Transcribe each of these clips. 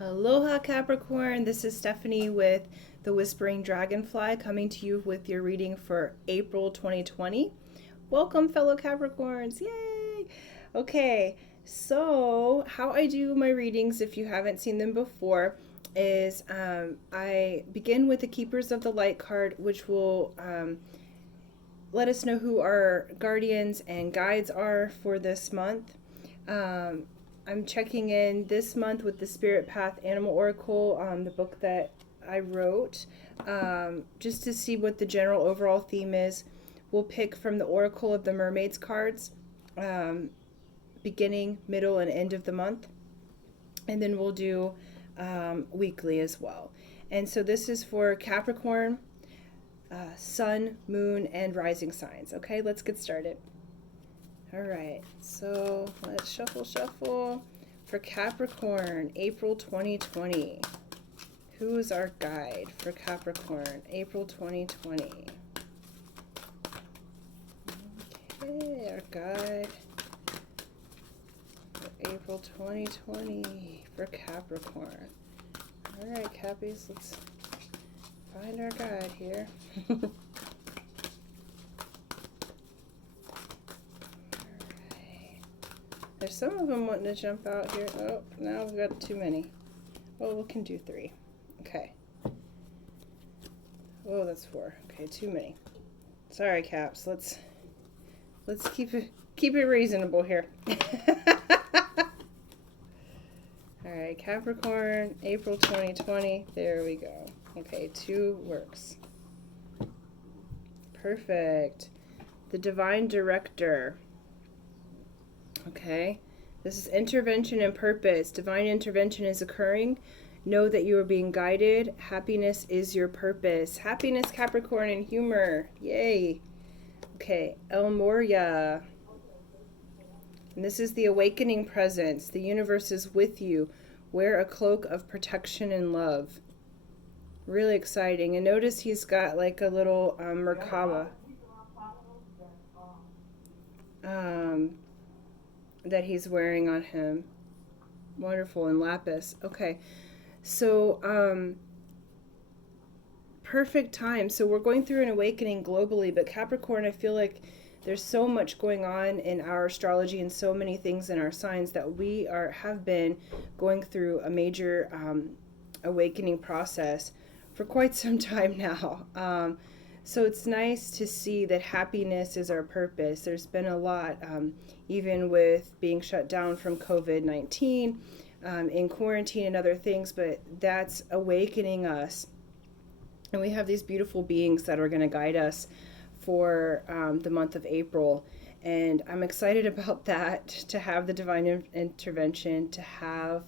Aloha Capricorn, this is Stephanie with the Whispering Dragonfly coming to you with your reading for April 2020. Welcome fellow Capricorns, yay! Okay, so how I do my readings if you haven't seen them before is I begin with the Keepers of the Light card, which will let us know who our guardians and guides are for this month. I'm checking in this month with the Spirit Path Animal Oracle, the book that I wrote, just to see what the general overall theme is. We'll pick from the Oracle of the Mermaids cards, beginning, middle, and end of the month. And then we'll do weekly as well. And so this is for Capricorn, Sun, Moon, and Rising signs. Okay, let's get started. All right, so let's shuffle for Capricorn, April 2020. Who is our guide for Capricorn, April 2020? Okay, our guide for April 2020 for Capricorn. All right, Cappies, let's find our guide here. There's some of them wanting to jump out here. Oh, now we've got too many. Oh, we can do 3. Okay. Oh, that's 4. Okay, too many. Sorry, Caps. Let's keep it reasonable here. All right, Capricorn, April 2020. There we go. Okay, 2 works. Perfect. The Divine Director. Okay, this is intervention and purpose. Divine intervention is occurring. Know that you are being guided. Happiness is your purpose. Happiness, Capricorn, and humor. Yay. Okay, El Moria. And this is the awakening presence. The universe is with you. Wear a cloak of protection and love. Really exciting. And notice he's got like a little Merkaba. That he's wearing on him. Wonderful. And lapis. Okay. So, perfect time. So we're going through an awakening globally, but Capricorn, I feel like there's so much going on in our astrology and so many things in our signs that we have been going through a major awakening process for quite some time now. So it's nice to see that happiness is our purpose. There's been a lot, even with being shut down from COVID-19, in quarantine and other things, but that's awakening us. And we have these beautiful beings that are going to guide us for the month of April. And I'm excited about that, to have the divine intervention, to have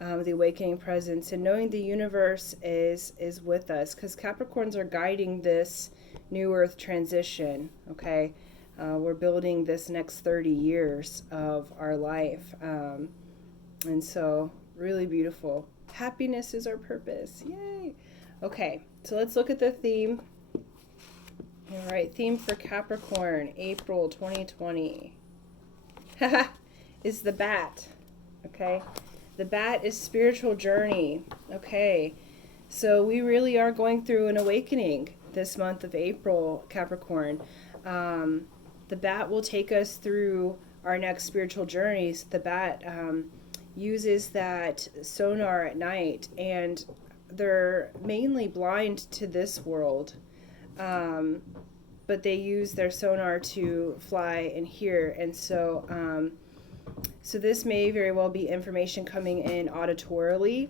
the awakening presence, and knowing the universe is with us, because Capricorns are guiding this new earth transition. Okay, we're building this next 30 years of our life, and so really beautiful. Happiness is our purpose. Yay. Okay, so let's look at the theme. All right, theme for Capricorn, April 2020 is the bat. Okay, the bat is spiritual journey. Okay, so we really are going through an awakening this month of April, Capricorn. The bat will take us through our next spiritual journeys. The bat uses that sonar at night, and they're mainly blind to this world. But they use their sonar to fly and hear. And so so this may very well be information coming in auditorily,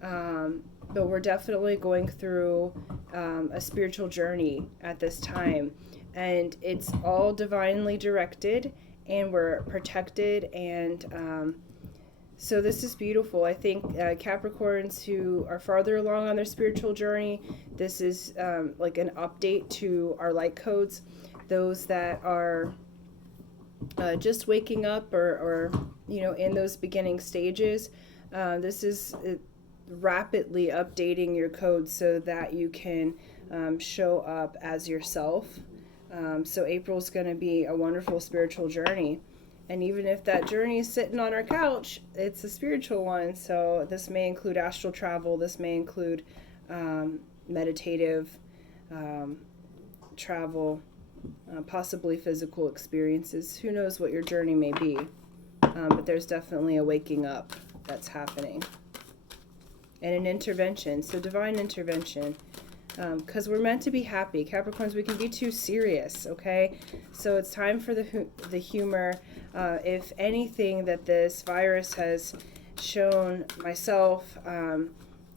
but we're definitely going through a spiritual journey at this time. And it's all divinely directed, and we're protected, and so this is beautiful. I think Capricorns who are farther along on their spiritual journey, this is like an update to our light codes. Those that are just waking up, or in those beginning stages, this is rapidly updating your codes so that you can show up as yourself. So April's going to be a wonderful spiritual journey. And even if that journey is sitting on our couch, it's a spiritual one. So this may include astral travel. This may include meditative travel, possibly physical experiences. Who knows what your journey may be. But there's definitely a waking up that's happening. And an intervention. So divine intervention. Because we're meant to be happy. Capricorns, we can be too serious, okay? So it's time for the humor. If anything that this virus has shown myself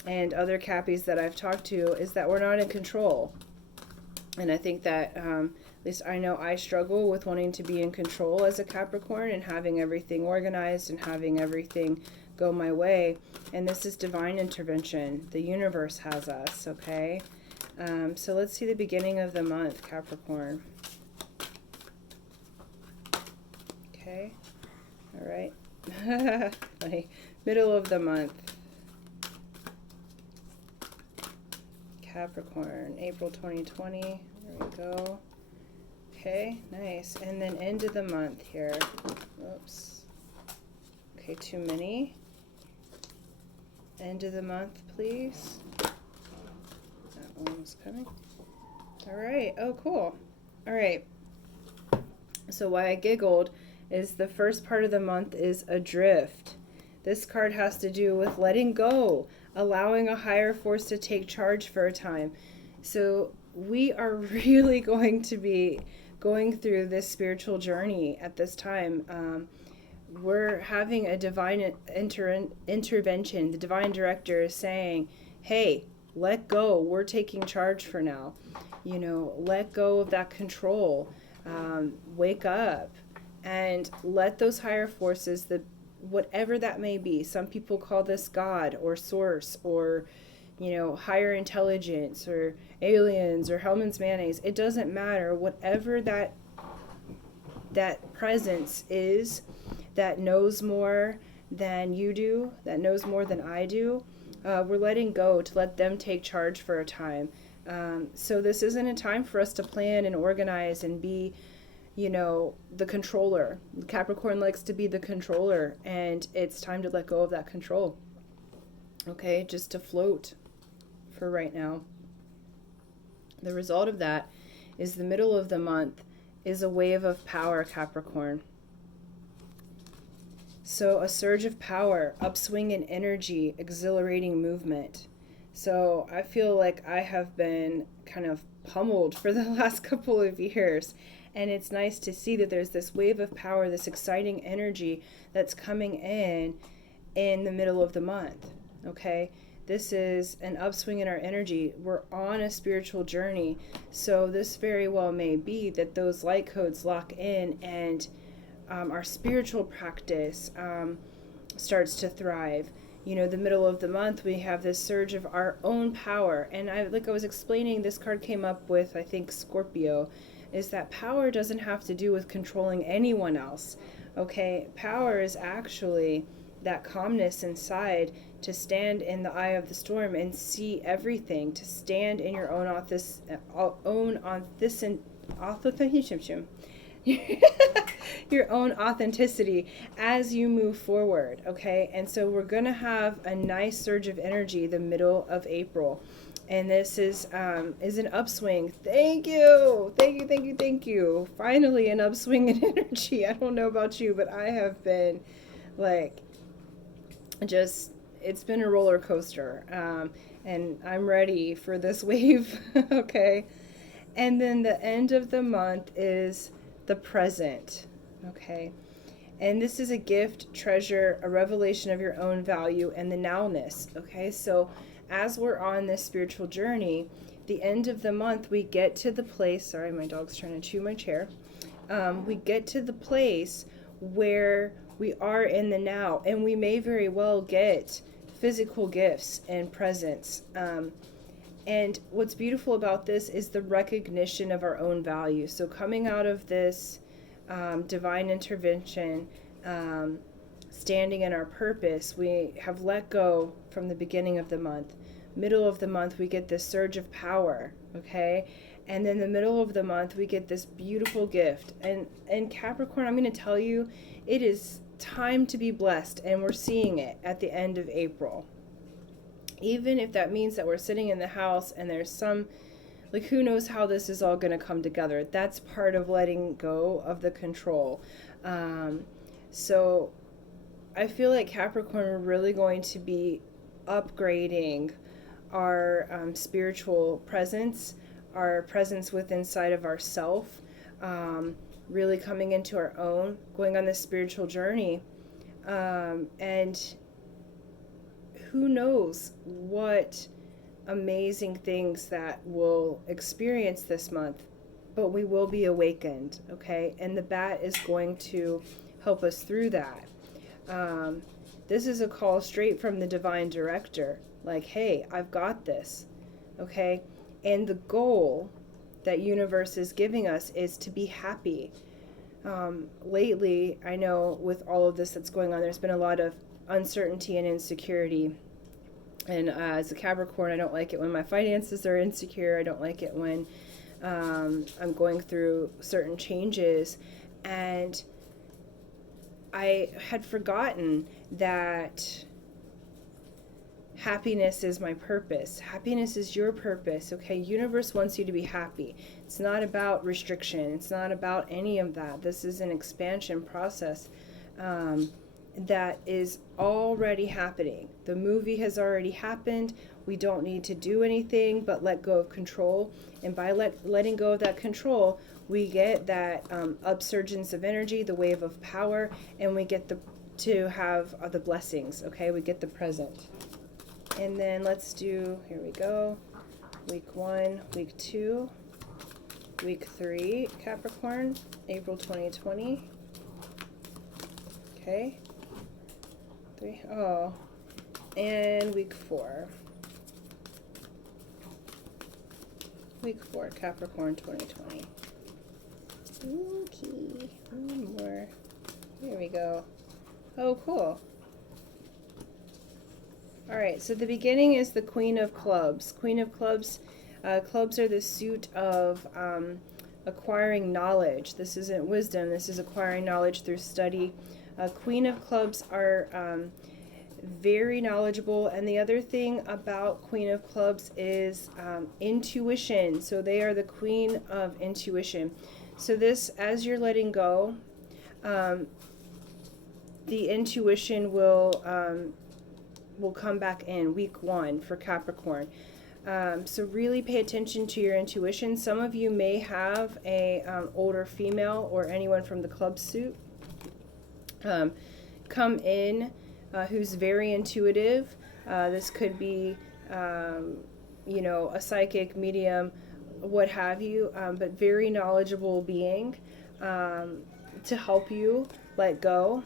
and other Cappies that I've talked to is that we're not in control. And I think that, at least I know I struggle with wanting to be in control as a Capricorn and having everything organized and having everything go my way. And this is divine intervention. The universe has us, okay? So let's see the beginning of the month, Capricorn. Okay. All right. Funny. Middle of the month. Capricorn, April 2020. There we go. Okay, nice. And then end of the month here. Oops. Okay, too many. End of the month, please. That one was coming. All right. Oh, cool. All right. So why I giggled is the first part of the month is adrift. This card has to do with letting go, allowing a higher force to take charge for a time. So we are really going to be going through this spiritual journey at this time. We're having a divine intervention. The divine director is saying, hey, let go. We're taking charge for now. You know, let go of that control. Wake up and let those higher forces, whatever that may be. Some people call this God or source or, you know, higher intelligence or aliens or Hellman's mayonnaise. It doesn't matter. Whatever that presence is that knows more than you do, that knows more than I do, we're letting go to let them take charge for a time. So this isn't a time for us to plan and organize and be, you know, the controller. Capricorn likes to be the controller, and it's time to let go of that control. Okay, just to float for right now. The result of that is the middle of the month is a wave of power, Capricorn. So a surge of power, upswing in energy, exhilarating movement. So I feel like I have been kind of pummeled for the last couple of years. And it's nice to see that there's this wave of power, this exciting energy that's coming in the middle of the month, okay? This is an upswing in our energy. We're on a spiritual journey. So this very well may be that those light codes lock in and our spiritual practice starts to thrive. You know, the middle of the month, we have this surge of our own power. And like I was explaining, this card came up with, I think, Scorpio, is that power doesn't have to do with controlling anyone else. Okay, power is actually that calmness inside to stand in the eye of the storm and see everything, to stand in your own your own authenticity as you move forward. Okay, and so we're going to have a nice surge of energy the middle of April. And this is an upswing. Thank you. Finally, an upswing in energy. I don't know about you, but I have been like, it's been a roller coaster. And I'm ready for this wave. Okay. And then the end of the month is the present. Okay. And this is a gift, treasure, a revelation of your own value, and the nowness. Okay. So as we're on this spiritual journey, the end of the month, we get to the place, sorry, my dog's trying to chew my chair. We get to the place where we are in the now, and we may very well get physical gifts and presents. And what's beautiful about this is the recognition of our own value. So coming out of this divine intervention, standing in our purpose, we have let go from the beginning of the month. Middle of the month, we get this surge of power, okay? And then the middle of the month, we get this beautiful gift. And Capricorn, I'm going to tell you, it is time to be blessed, and we're seeing it at the end of April. Even if that means that we're sitting in the house and there's some, like, who knows how this is all going to come together. That's part of letting go of the control. So I feel like Capricorn, we're really going to be upgrading our spiritual presence, our presence within inside of ourself, really coming into our own, going on this spiritual journey. And who knows what amazing things that we'll experience this month, but we will be awakened, okay? And the bat is going to help us through that. This is a call straight from the divine director, like, hey, I've got this, okay? And the goal that universe is giving us is to be happy. Lately, I know with all of this that's going on, there's been a lot of uncertainty and insecurity. And as a Capricorn, I don't like it when my finances are insecure. I don't like it when I'm going through certain changes. And I had forgotten that happiness is my purpose. Happiness is your purpose, okay? Universe wants you to be happy. It's not about restriction. It's not about any of that. This is an expansion process that is already happening. The movie has already happened. We don't need to do anything but let go of control. And by letting go of that control, we get that upsurgence of energy, the wave of power, and we get to have the blessings, okay? We get the present. And then let's do, here we go, week 1, week 2, week 3, Capricorn, April 2020. Okay. 3, oh, and week 4. Week 4, Capricorn 2020. Okay, one more. There we go. Oh, cool. All right, so the beginning is the Queen of Clubs. Queen of Clubs, clubs are the suit of acquiring knowledge. This isn't wisdom, this is acquiring knowledge through study. Queen of Clubs are very knowledgeable, and the other thing about Queen of Clubs is intuition. So they are the queen of intuition. So this, as you're letting go, the intuition will come back in week 1 for Capricorn. So really pay attention to your intuition. Some of you may have a older female or anyone from the club suit come in who's very intuitive. This could be, a psychic, medium, what have you, but very knowledgeable being to help you let go.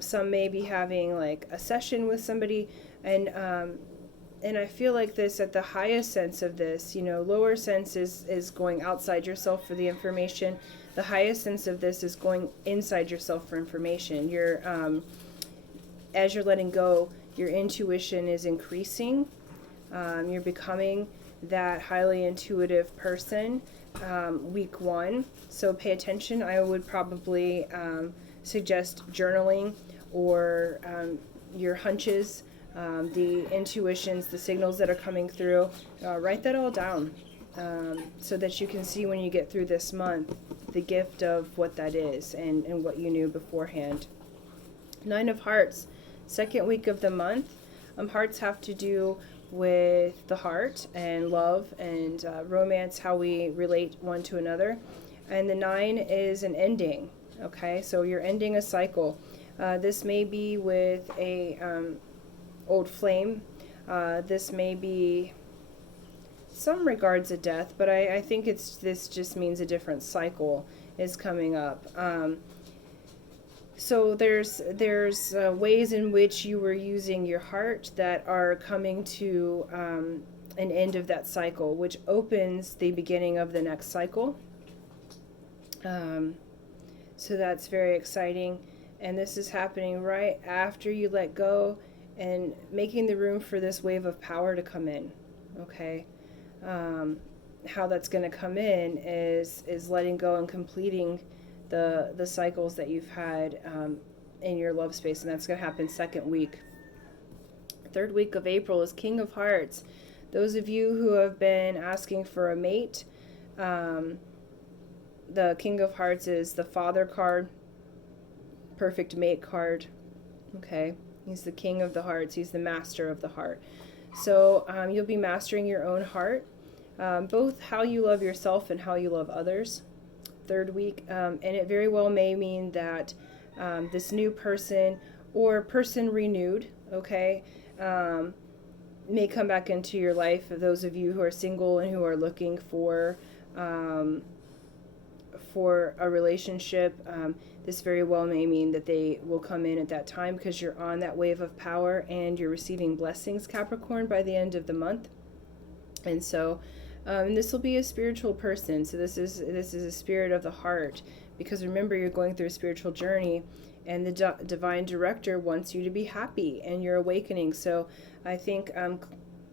Some may be having like a session with somebody, and I feel like this at the highest sense of this, lower sense is going outside yourself for the information. The highest sense of this is going inside yourself for information. As you're letting go, your intuition is increasing. You're becoming that highly intuitive person week 1. So pay attention. I would probably suggest journaling or your hunches, the intuitions, the signals that are coming through. Write that all down so that you can see when you get through this month the gift of what that is and what you knew beforehand. 9 of Hearts, second week of the month. Hearts have to do with the heart and love and romance, how we relate one to another. And the 9 is an ending. Okay, so you're ending a cycle. This may be with a old flame. This may be some regards a death, but I think this just means a different cycle is coming up. So there's ways in which you were using your heart that are coming to an end of that cycle, which opens the beginning of the next cycle. So that's very exciting. And this is happening right after you let go and making the room for this wave of power to come in. Okay. how that's going to come in is letting go and completing the cycles that you've had in your love space, and that's going to happen second week. Third week of April is King of Hearts. Those of you who have been asking for a mate, the King of Hearts is the Father card, perfect mate card. Okay, he's the King of the Hearts. He's the master of the heart. So you'll be mastering your own heart, both how you love yourself and how you love others. Third week, and it very well may mean that this new person or person renewed, okay, may come back into your life. For those of you who are single and who are looking for a relationship, this very well may mean that they will come in at that time, because you're on that wave of power and you're receiving blessings, Capricorn, by the end of the month. And so this will be a spiritual person. So this is a spirit of the heart, because remember, you're going through a spiritual journey, and the divine director wants you to be happy and you're awakening. So I think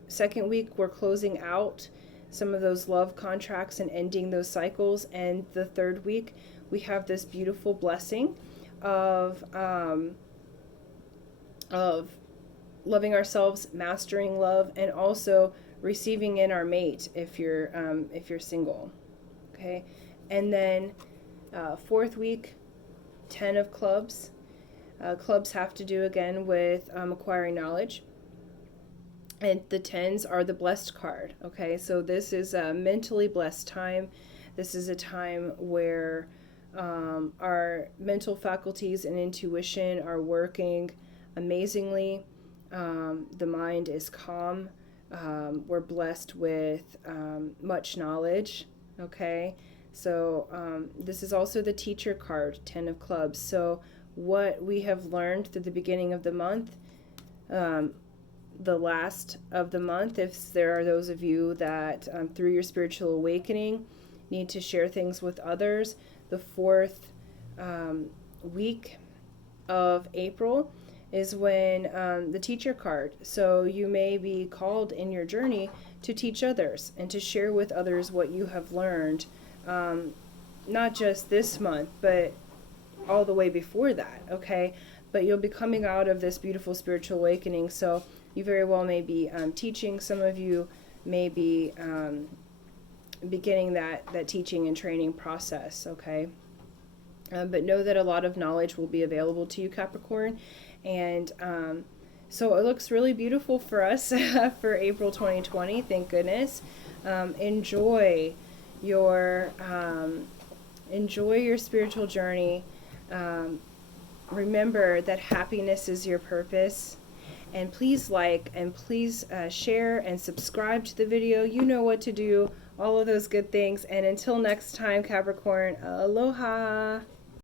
second week we're closing out some of those love contracts and ending those cycles, and the third week we have this beautiful blessing of loving ourselves, mastering love, and also receiving in our mate if you're single. Okay, and then fourth week, 10 of clubs. Clubs have to do again with acquiring knowledge, and the 10s are the blessed card. Okay, so this is a mentally blessed time. This is a time where our mental faculties and intuition are working amazingly. The mind is calm. We're blessed with much knowledge. Okay, so this is also the teacher card, 10 of clubs. So what we have learned through the beginning of the month, the last of the month, if there are those of you that through your spiritual awakening need to share things with others, the fourth week of April is when the teacher card. So you may be called in your journey to teach others and to share with others what you have learned, not just this month, but all the way before that, okay? But you'll be coming out of this beautiful spiritual awakening, so you very well may be teaching. Some of you may be beginning that teaching and training process, okay? But know that a lot of knowledge will be available to you, Capricorn. And so it looks really beautiful for us for April 2020, thank goodness. Enjoy your spiritual journey. Remember that happiness is your purpose. And please like and please share and subscribe to the video. You know what to do, all of those good things. And until next time, Capricorn, aloha.